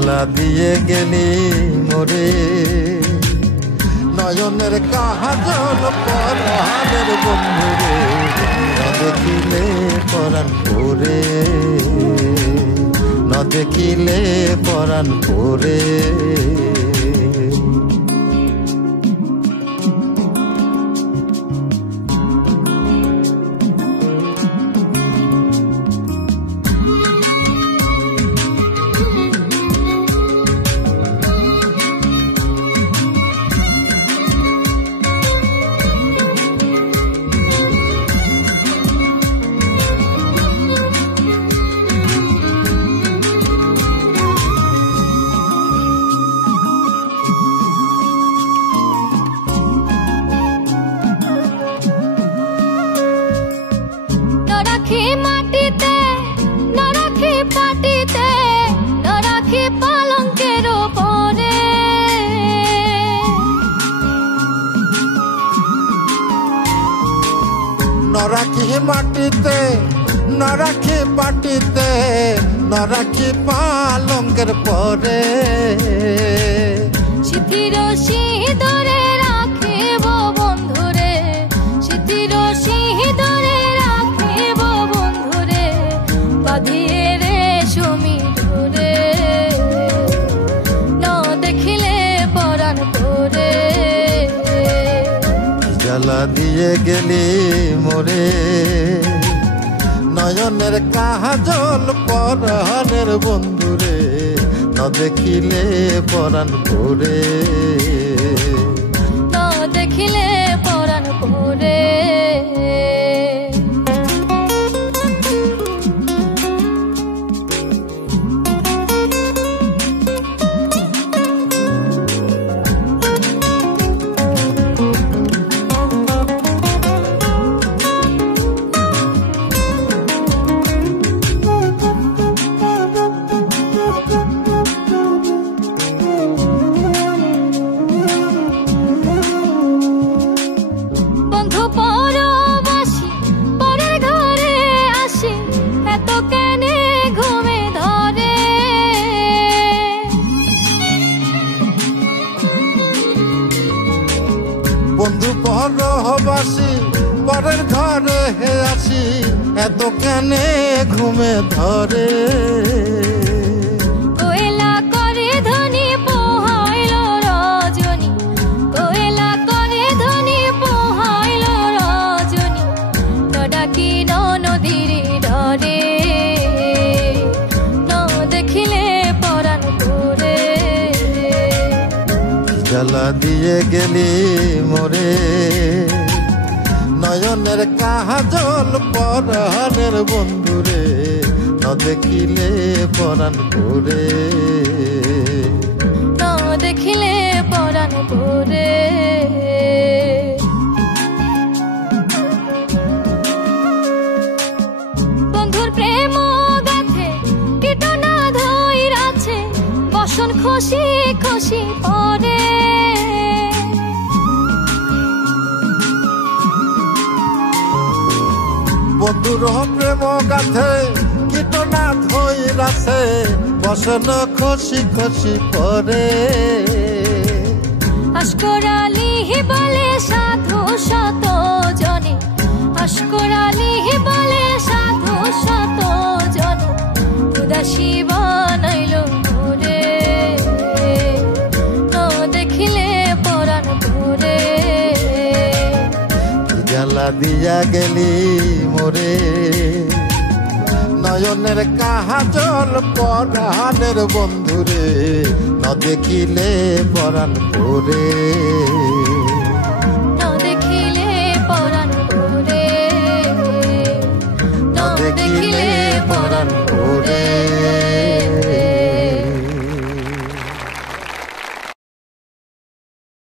জ্বালা দিয়ে গেলি মোরে নয়নের কাজল পরাণের বন্ধুরে না দেখিলে পরাণ পরে না দেখিলে পরাণ পরে মাটিতে না রাখি পাটিতে না রাখি পালঙ্কের উপরে না রাখি মাটিতে না রাখি পাটিতে না রাখি পালঙ্কের পরে সিঁথির সিঁদুরে রাখিব বন্ধুরে সিঁথির সিঁদুরে রাখিব বন্ধুরে বাঁধিয়ে রেশমি ডোরে না দেখিলে পরাণ পরে জ্বালা দিয়ে গেলি মোরে নয়নের কাজল পরাণের বন্ধুরে না দেখিলে পরাণ পরে না দেখিলে পরাণ পরে বন্ধু পরবাসী পরের ঘরে আসি এত কেনে ঘুমে ধরে কোয়েলা করে ধনী পোহাইল রজনী কোয়েলা করে ধনী পোহাইল রজনী ডাকি নদীর ধরে ন দেখিলে পরাণ পরে জ্বালা দিয়ে গেলি মোরে নয়নের কাজল পরাণের বন্ধুরে না দেখিলে পরাণ পরে না দেখিলে পরাণ পরে বন্ধুর প্রেম গাথে কীটনা ধইরাছে বসন খুশি খুশি পরে বন্ধুর প্রেম গাথে কীটনা ধইরাছে বসন খুশি খুশি পরে আশকর আলী বলে সাধু শত জনে আশকর আলী বলে সাধু শত জনে উদাসী বানাইল মোরে না দেখিলে পরাণ পরে জ্বালা দিয়া গেলি মোরে নয়নের কাজল পরাণের বন্ধুরে না দেখিলে পরাণ পরে।